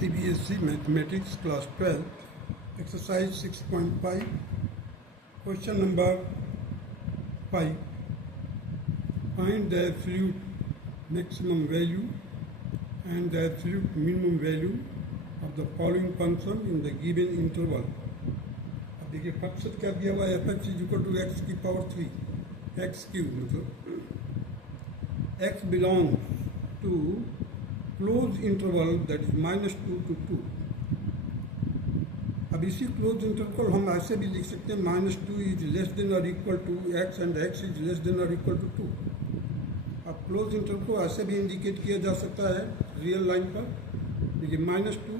CBSE Mathematics Class 12, Exercise 6.5, Question number 5. Find the absolute maximum value and the absolute minimum value of the following function in the given interval. अब देखिए function क्या दिया हुआ है f(x) = x की power 3 x cube मतलब x belongs to close interval that is -2 to 2. अब इसी क्लोज इंटरवल हम ऐसे भी लिख सकते हैं -2 इज लेस देन और equal to x and x is less than और इक्वल टू 2. अब क्लोज इंटरवल को ऐसे भी इंडिकेट किया जा सकता है रियल लाइन पर. देखिए -2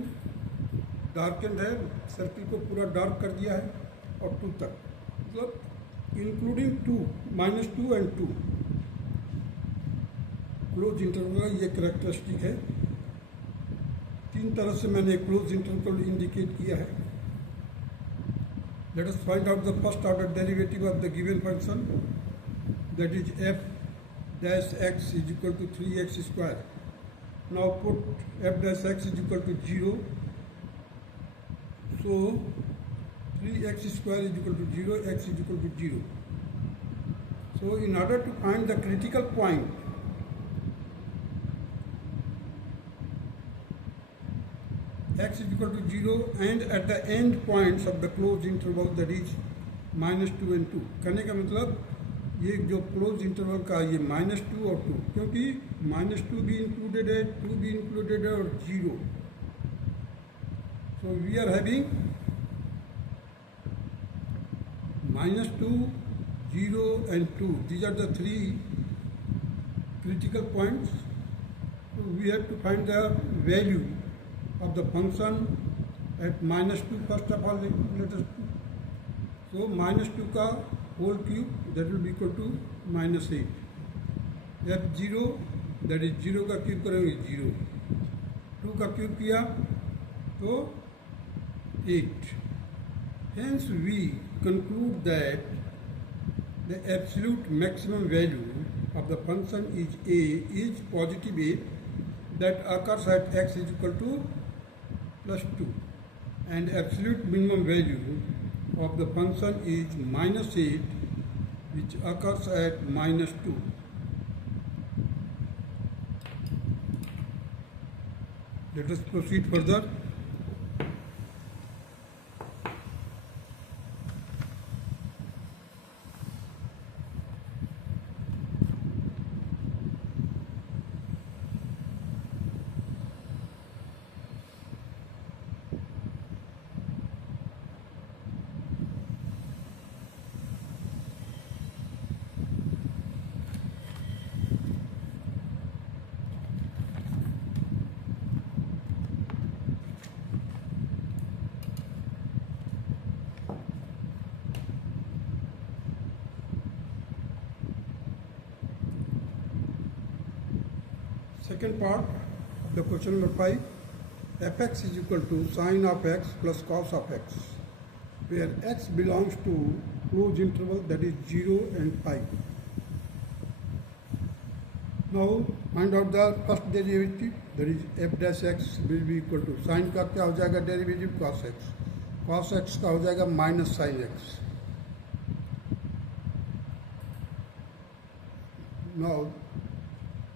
डार्क एंड है, सर्किल को पूरा डार्क कर दिया है और 2 तक मतलब इंक्लूडिंग 2 -2 एंड 2. क्लोज इंटरवल का ये कैरेक्टरिस्टिक है. 3 तरह से मैंने क्लोज इंटरवल इंडिकेट किया है. Let us find out the first order derivative of the given function that is f dash x is equal to 3x square. Now put f dash x is equal to 0. So 3x square is equal to 0, x is equal to 0. So in order to find the critical point, x is equal to 0 and at the end points of the closed interval that is -2 and 2. कहने का मतलब ये जो close interval का ये -2 और 2 क्योंकि -2 भी इंक्लूडेड है, 2 भी इंक्लूडेड है और 0. So we are having -2, 0 and 2. These are the 3 critical points. So we have to find the value of the function at -2 first of all. Let us do. So -2 का whole cube that will be equal to -8. f0 that is 0 का cube करेंगे 0, 2 का cube किया तो 8. Hence we conclude that the absolute maximum value of the function is a is positive a that occurs at x is equal to +2 and absolute minimum value of the function is -8 which occurs at -2. Let us proceed further. Second part of the question number 5, fx is equal to sin of x plus cos of x, where x belongs to closed interval that is 0 and pi. Now find out the first derivative that is f dash x will be equal to sin का क्या हो जाएगा derivative cos x, cos x का हो जाएगा minus sin x. Now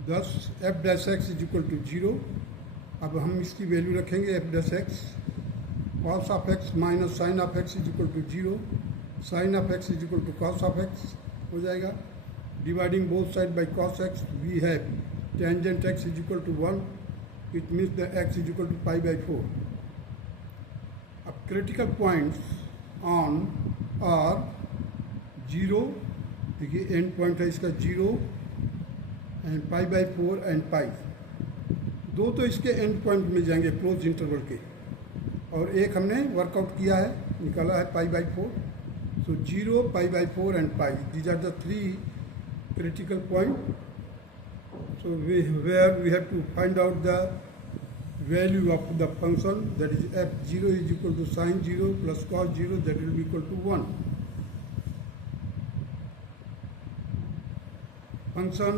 thus f dash x is equal to 0. अब हम इसकी वैल्यू रखेंगे f dash x. cos of x minus sin of x is equal to 0. sin of x is equal to cos of x हो जाएगा. Dividing both sides by cos x, we have tangent x is equal to 1. It means the x is equal to pi by 4. अब critical points on are 0. देखिए end point है इसका 0 and pi by 4 and पाई. 2 तो इसके and point में जाएंगे close interval के और एक हमने वर्कआउट किया है, निकाला है pi by 4. So 0, pi by 4 and pi, these are the 3 critical point. So where we have to find out the value of the function that is f0 is equal to sin 0 plus cos 0 that will be equal to 1. Function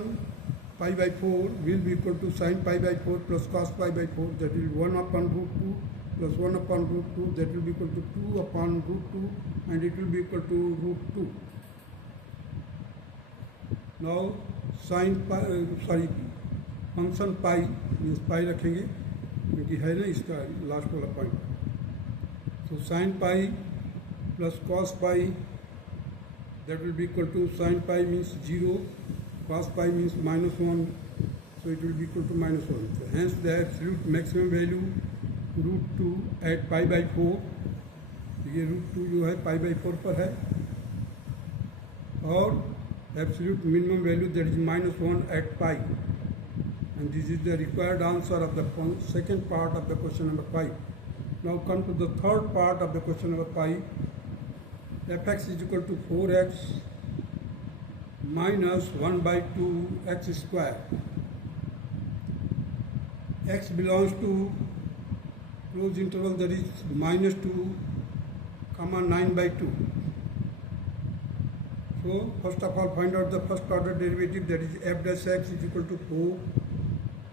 pi by 4 will be equal to sin pi by 4 plus cos pi by 4, that will be 1 upon root 2 plus 1 upon root 2, that will be equal to 2 upon root 2, and it will be equal to root 2. Now sin pi, function pi means पाई रखेंगे क्योंकि है ना इसका last वाला point. So sin pi plus cos pi, that will be equal to sin pi means 0, cos pi means -1, so it will be equal to -1. So hence the absolute maximum value root 2 at pi by 4, ये root 2 जो है pi by 4 पर है, और absolute minimum value that is -1 at pi, and this is the required answer of the second part of the question number 5. Now come to the third part of the question number 5. Fx is equal to 4x minus 1 by 2 x square. X belongs to closed interval, that is -2 comma 9 by 2. So first of all find out the first order derivative, that is f dash x is equal to 4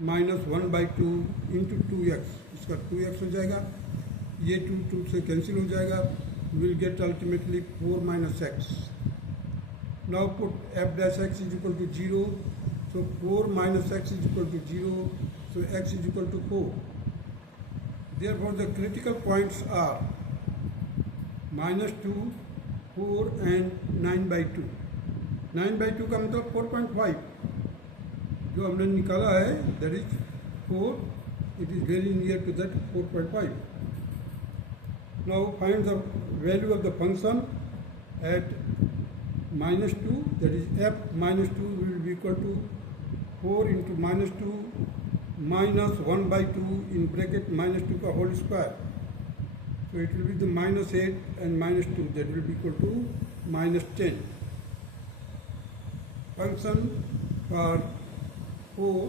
minus 1 by 2 into 2x. इसका 2x हो जाएगा, ये 2 से cancel हो जाएगा, will get ultimately 4 minus x. Now put f dash x is equal to 0, so 4 minus x is equal to 0, so x is equal to 4. Therefore the critical points are -2, 4 and 9 by 2. 9 by 2 का मतलब 4.5 जो हमने निकाला है, that is 4, it is very near to that 4.5. Now find the value of the function at -2, that is f -2 will be equal to 4 into -2 minus 1 by 2 in bracket -2 का whole square. So it will be the -8 and -2, that will be equal to -10. Function for 4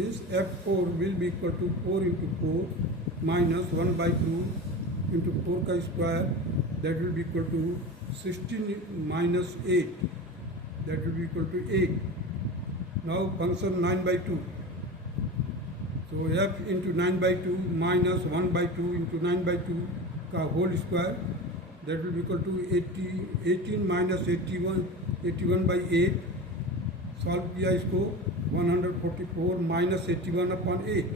is f4 will be equal to 4 into 4 minus 1 by 2 into 4 का square, that will be equal to 16 minus 8, that will be equal to 8. Now function 9 by 2. So f into 9 by 2 minus 1 by 2 into 9 by 2 का whole square, that will be equal to 18 minus 81 by 8. Solve किया इसको, 144 minus 81 upon 8,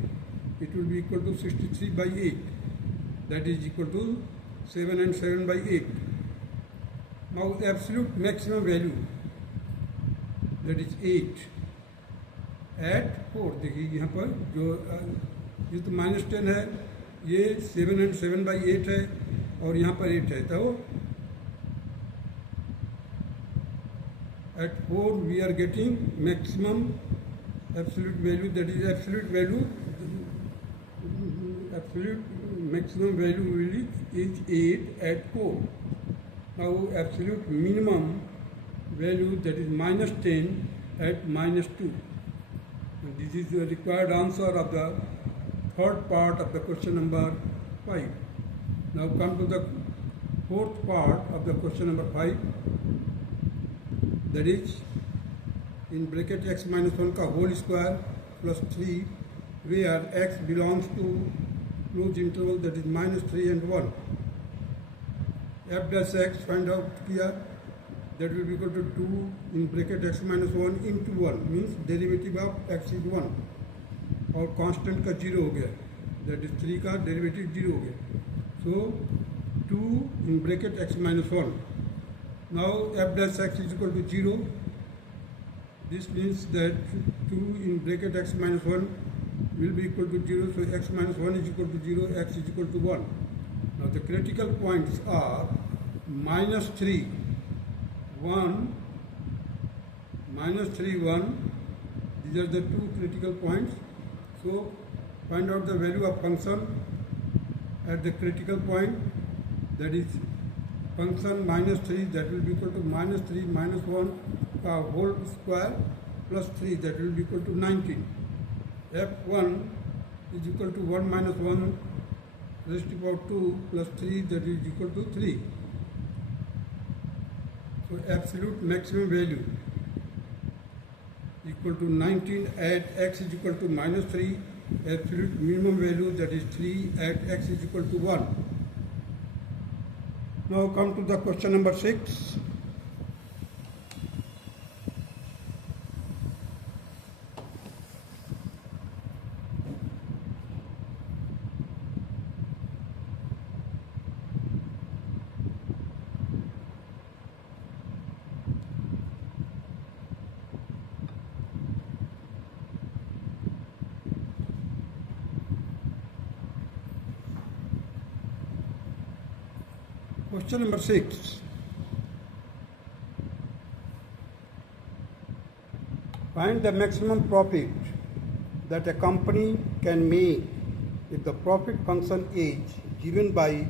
it will be equal to 63 by 8, that is equal to 7 and 7 by 8. Now absolute maximum value, that is 8 at 4. देखिए यहाँ पर जो ये तो -10 है, ये 7 and 7 by 8 है, और यहाँ पर 8 है, तो at 4 we are getting maximum absolute value, that is absolute maximum value is 8 at 4. Now absolute minimum value, that is -10 at -2. And this is the required answer of the third part of the question number 5. Now come to the fourth part of the question number 5. That is in bracket x minus 1 का whole square plus 3, where x belongs to closed interval, that is -3 and 1. f dash x find out किया, that will be equal to 2 in bracket x minus 1 into 1, means derivative of x is 1, और constant का 0 हो गया, that is 3 का derivative 0 हो गया. So 2 in bracket x minus 1. Now f dash x is equal to 0. This means that 2 in bracket x minus 1 will be equal to 0. So x minus 1 is equal to 0, x is equal to 1. Now the critical points are -3, 1, -3, 1. These are the two critical points. So find out the value of function at the critical point, that is function -3, that will be equal to -3 minus 1 का whole square plus 3, that will be equal to 19. f1 is equal to 1 minus 1 raised to power 2 plus 3, that is equal to 3. So absolute maximum value equal to 19 at x is equal to minus 3, absolute minimum value, that is 3 at x is equal to 1. Now come to the question number 6. Question number 6. Find the maximum profit that a company can make if the profit function is given by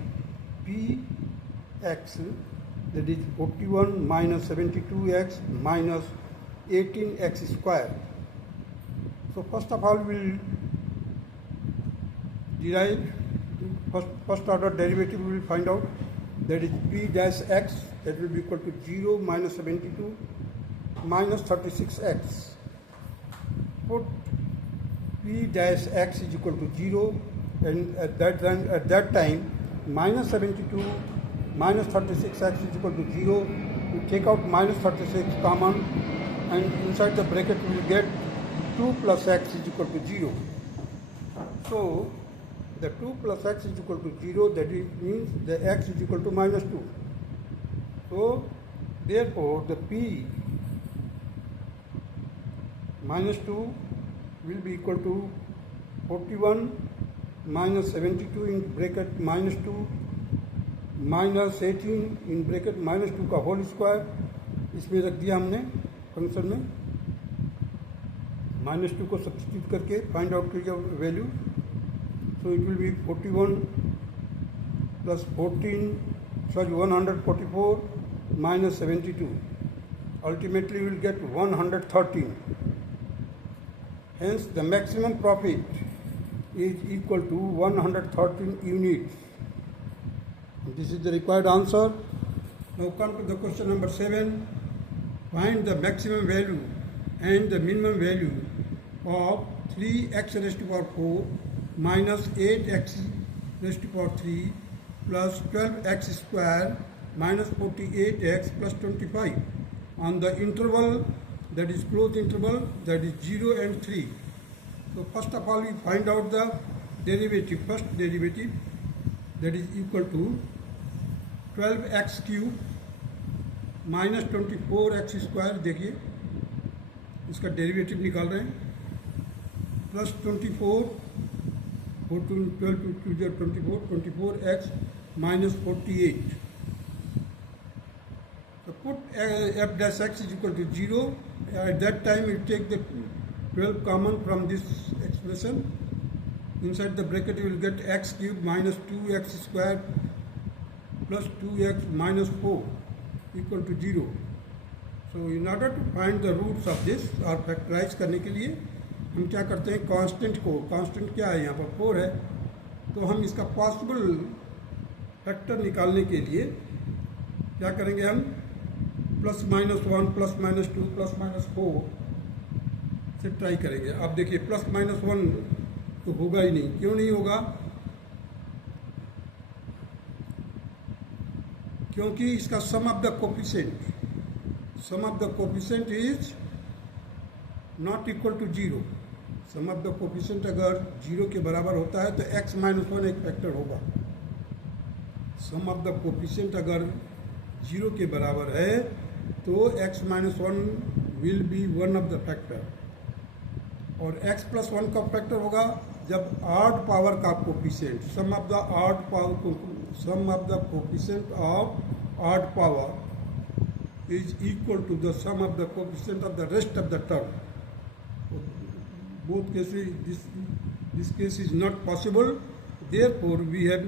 Px, that is 41 minus 72x minus 18x square. So first of all we will derive first order derivative, we will find out. That is p dash x, that will be equal to 0 minus 72 minus 36x. Put p dash x is equal to 0, and at that time minus 72 minus 36x is equal to 0. We take out minus 36 common, and inside the bracket we will get 2 plus x is equal to 0. So the 2 plus x is equal to 0, that means the x is equal to minus 2. So therefore the p minus 2 will be equal to 41 minus 72 in bracket minus 2 minus 18 in bracket minus 2 का whole square इसमें रख दिया हमने function में. Minus 2 को substitute करके find out कीजिए value. So it will be 41 plus 144 minus 72. Ultimately we will get 113. Hence the maximum profit is equal to 113 units. This is the required answer. Now come to the question number 7. Find the maximum value and the minimum value of 3x raised to power 4 minus 8x raised to power 3 plus 12x square minus 48x plus 25 on the interval, that is closed interval, that is 0 and 3. So first of all we find out the derivative. First derivative, that is equal to 12x cube minus 24x square. देखिए इसका derivative निकाल रहे हैं. Plus 24 12 to 24, 24x minus 48. So put f dash x is equal to 0. At that time you take the 12 common from this expression. Inside the bracket you will get x cube minus 2x square plus 2x minus 4 equal to 0. So in order to find the roots of this or factorize करने के लिए हम क्या करते हैं, constant को, constant क्या है यहाँ पर 4 है, तो हम इसका पॉसिबल फैक्टर निकालने के लिए क्या करेंगे, हम plus minus 1 plus minus 2 plus minus 4 से ट्राई करेंगे. अब देखिए प्लस माइनस 1 तो होगा ही नहीं. क्यों नहीं होगा? क्योंकि इसका sum of the coefficient is not equal to 0. Sum of the coefficient अगर 0 के बराबर होता है तो x माइनस 1 एक फैक्टर होगा. सम ऑफ द कोफिशिएंट अगर 0 के बराबर है तो x minus 1 will be one of the factor. और x प्लस 1 का फैक्टर होगा जब ऑड पावर का coefficient, sum of the coefficient of odd power is equal to the sum of the coefficient of the rest of the term. Both cases, this case is not possible. Therefore, we have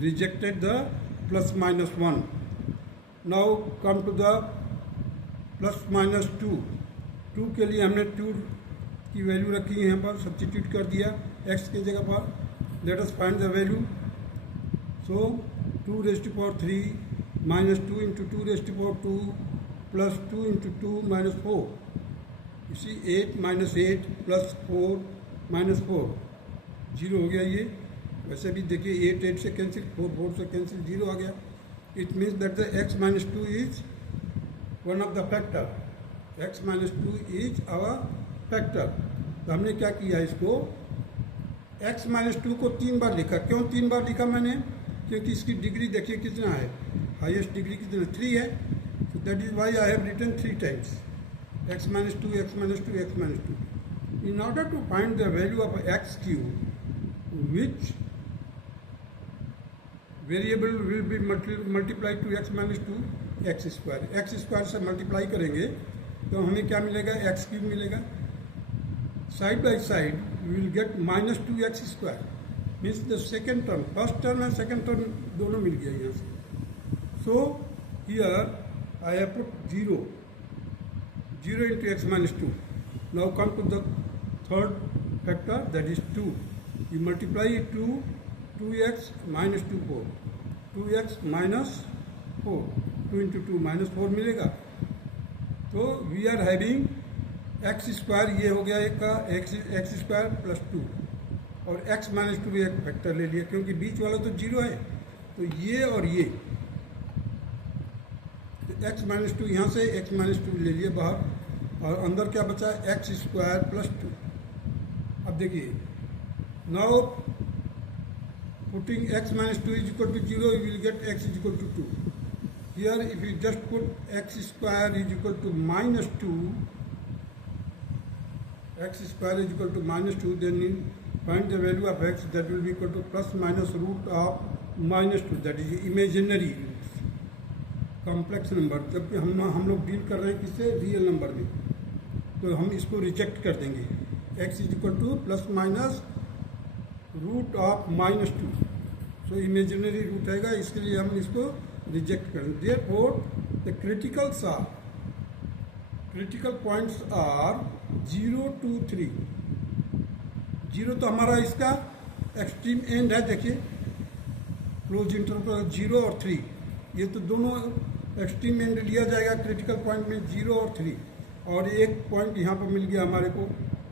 rejected the plus minus 1. Now come to the plus minus 2. 2 के लिए हमने 2 की value रखी है, यहाँ पर substitute कर दिया x के जगह पर. Let us find the value. So 2 raised to power 3 minus 2 into 2 raised to power 2 plus 2 into 2 minus 4 इसी 8 माइनस 8 प्लस 4 माइनस 4 जीरो हो गया ये। वैसे भी देखिए 8 8 से कैंसिल, 4 4 से कैंसिल, जीरो आ गया। It means that the x minus 2 is one of the factor. x minus 2 is our factor. तो हमने क्या किया, इसको x माइनस 2 को 3 बार लिखा। क्यों 3 बार लिखा मैंने? क्योंकि इसकी डिग्री देखिए कितना है, हाईएस्ट डिग्री कितना, 3 है। तो that is why I have written 3 times x minus 2, x minus 2, x minus 2. In order to find the value of x cube, which variable will be multiplied to x minus 2, x square. x square से multiply करेंगे तो हमें क्या मिलेगा, x cube मिलेगा। Side by side we will get minus 2x square, means the second term, first term and second term दोनों मिल गया यहाँ से। So here I have put 0 into x minus 2. Now come to the third factor, that is 2. You multiply it to 2x minus 2 4. 2x minus 4. 2 into 2 minus 4 मिलेगा। तो we are having x square, ये हो गया एक का x square plus 2, और x minus 2 एक factor ले लिया क्योंकि बीच वाला तो 0 है। तो ये और ये x माइनस 2 यहाँ से x माइनस 2 ले लिए बाहर, और अंदर क्या बचा, x स्क्वायर प्लस 2। अब देखिए, now putting x minus 2 is equal to 0, you will get x is equal to 2। Here if you just put x square is equal to minus 2, x square is equal to minus 2, then in find the value of x, that will be equal to plus minus root of minus 2, that is imaginary complex number. जबकि हम लोग deal कर रहे हैं किससे, real number में, तो हम इसको रिजेक्ट कर देंगे। x is equal to plus minus root of minus 2, so imaginary root आएगा, इसके लिए हम इसको रिजेक्ट कर देंगे। Therefore the critical points are 0 2 3। 0 तो हमारा इसका एक्सट्रीम एंड है, देखिए क्लोज इंटरवल 0 और 3, ये तो दोनों एक्सट्रीम एंड लिया जाएगा क्रिटिकल पॉइंट में, 0 और 3, और एक पॉइंट यहाँ पर मिल गया हमारे को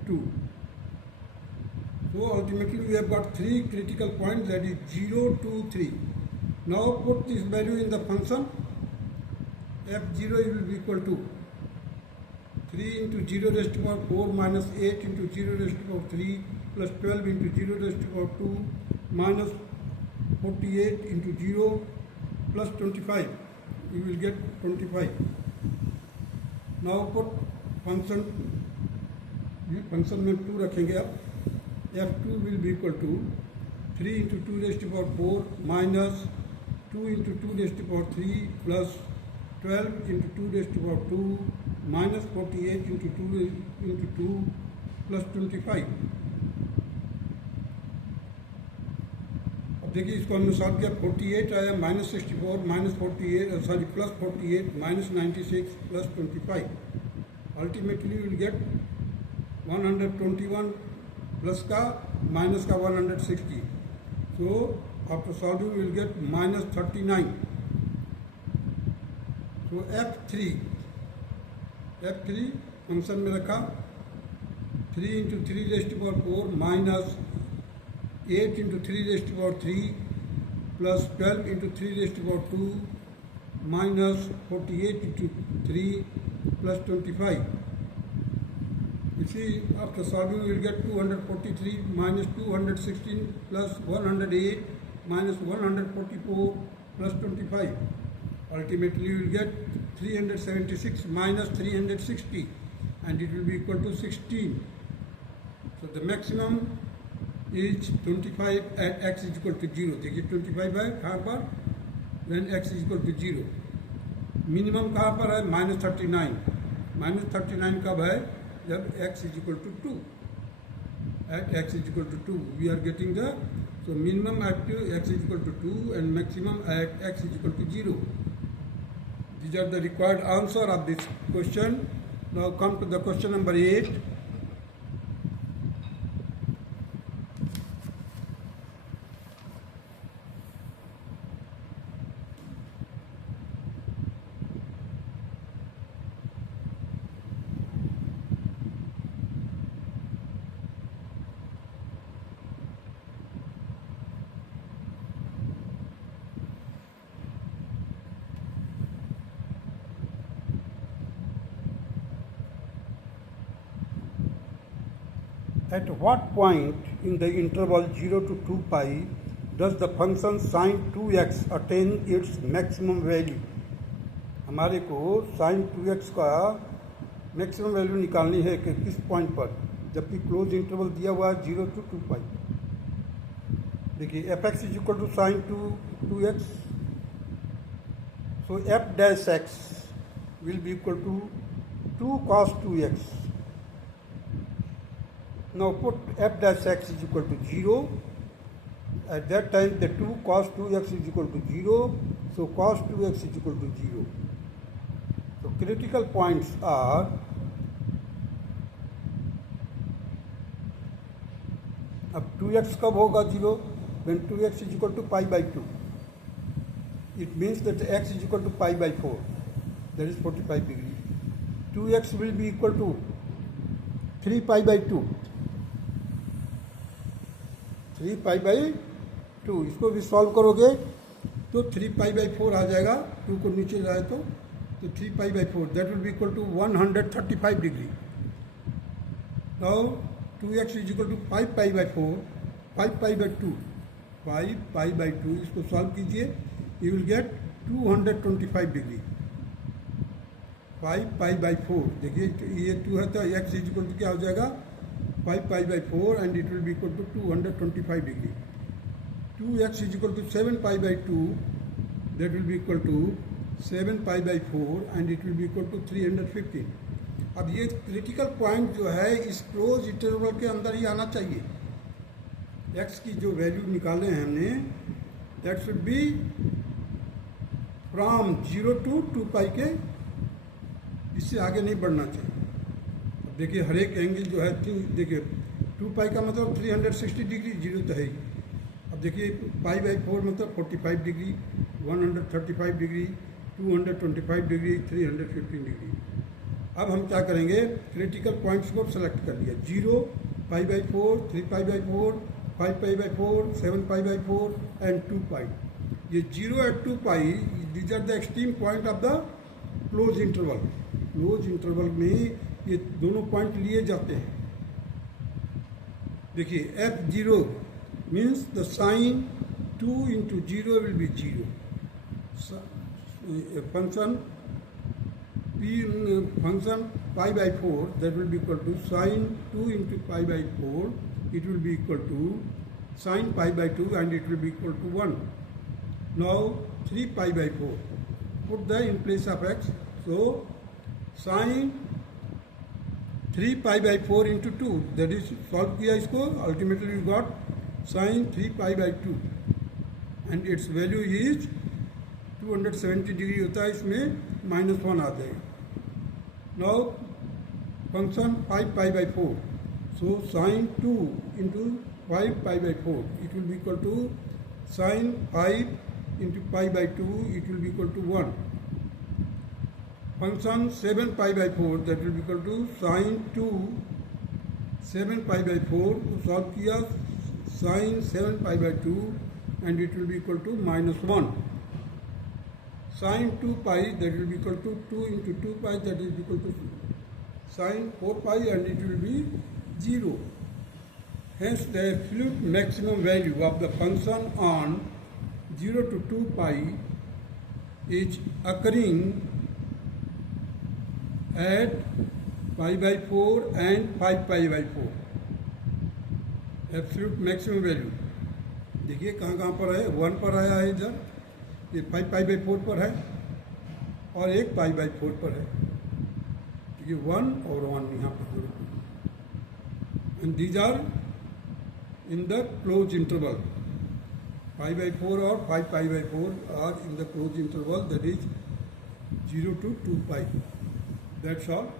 2। तो ultimately we have got 3 critical point, that is 0 2 3। Now put this value in the function f0 will be equal to 3 into 0 raised to power 4 minus 8 into 0 raised to power 3 plus 12 into 0 raised to power 2 minus 48 into 0 plus 25. You will get 25. Now put function में 2 रखेंगे आप, f2 will be equal to 3 into 2 raised to power 4 minus 2 into 2 raised to power 3 plus 12 into 2 raised to power 2 minus 48 into 2 plus 25. अब देखिए इसको हमने solve किया, 48 आया, minus 64 minus 48 sorry plus 48 minus 96 plus 25। Ultimately will get 121 plus का minus का 160। So after solving will get minus 39। तो f3 function में रखा, 3 into 3 raised to power 4 minus 8 into 3 raised to power 3 plus 12 into 3 raised to power 2 minus 48 into 3 plus 25. You see, after solving we will get 243 minus 216 plus 108 minus 144 plus 25. Ultimately we will get 376 minus 360 and it will be equal to 16. So the maximum is 25 at x is equal to 0. देखिए 25 है कहाँ पर, when x is equal to 0. Minimum कहाँ पर है, minus 39। Minus 39 कब है, जब x is equal to 2. At x is equal to 2 we are getting the, so minimum at x is equal to 2 and maximum at x is equal to 0. These are the required answer of this question. Now come to the question number 8. At what point in the interval 0 to 2 pi does the function sin 2x attain its maximum value? हमारे को sin 2x का maximum value निकालनी है कि किस point पर, जबकि close interval दिया हुआ है 0 to 2 pi. देखिए f(x) is equal to sine 2x, so f dash x will be equal to 2 cos 2x. Now put f dash x is equal to 0. At that time the 2 cos 2x is equal to 0, so cos 2x is equal to 0. So critical points are अब 2x कब होगा 0? When 2x is equal to pi by 2. It means that x is equal to pi by 4. That is 45 degree. 2x will be equal to 3 pi by 2. 3 pi by 2. इसको भी solve करोगे तो 3 pi by 4 आ जाएगा. 2 को नीचे लाए तो 3 pi by 4. That will be equal to 135 degree. Now 2x is equal to 5 pi by 4. 5 pi by 2. 5 pi by 2. इसको सॉल्व कीजिए. You will get 225 degree. 5 pi by 4. देखिए ये 2 है तो x इज इक्वल टू क्या हो जाएगा 5 pi by 4 and it will be equal to 225 degree. 2x is equal to 7 pi by 2. That will be equal to 7 pi by 4 and it will be equal to 315. अब ये critical point जो है इस close interval के अंदर ही आना चाहिए. x की जो वैल्यू निकाले हैं हमने, that should be from 0 to 2 pi के, इससे आगे नहीं बढ़ना चाहिए. अब देखिए हर एक एंगल जो है देखिए 2 pi का मतलब 360 डिग्री, 0 तो है ही. अब देखिए pi by 4 मतलब 45 डिग्री, 135 डिग्री, 225 डिग्री, 315 डिग्री. अब हम क्या करेंगे, क्रिटिकल पॉइंट्स को सेलेक्ट कर लिया. 0, pi by 4, 3 pi by 4, 5 pi by 4, 7 pi by 4 and 2 pi. ये 0 and 2 pi, these are the extreme point of the close interval. Close interval में ये दोनों पॉइंट लिए जाते हैं. देखिए f0 means the sin 2 into 0 will be 0. Function pi by 4, that will be equal to sin 2 into pi by 4. It will be equal to sin pi by 2 and it will be equal to 1. Now 3 pi by 4. Put that in place of x. So sin 3 pi by 4 into 2. That is solve किया इसको. Ultimately we got sin 3 pi by 2 and its value is 270 degree होता है. इसमें -1 आ जाएगा. Now function 5 pi by 4. So sin 2 into 5 pi by 4, it will be equal to sin 5 into pi by 2, it will be equal to 1. Function 7 pi by 4, that will be equal to sin 2 7 pi by 4 को solve किया, sin 7 pi by 2 and it will be equal to -1. Sin 2 pi, that will be equal to 2 into 2 pi, that is equal to sin 4 pi and it will be 0. Hence the absolute maximum value of the function on 0 to 2 pi is occurring at pi by 4 and 5 pi by 4. Absolute maximum value देखिए कहाँ कहाँ पर है. 1 पर आया है इधर, ये 5 pi by 4 पर है और एक pi by 4 पर है. ये 1 और 1 यहाँ पर. And these are in the closed interval. Pi by 4 or 5 pi by 4 are in the closed interval, that is 0 to 2 pi. That's all.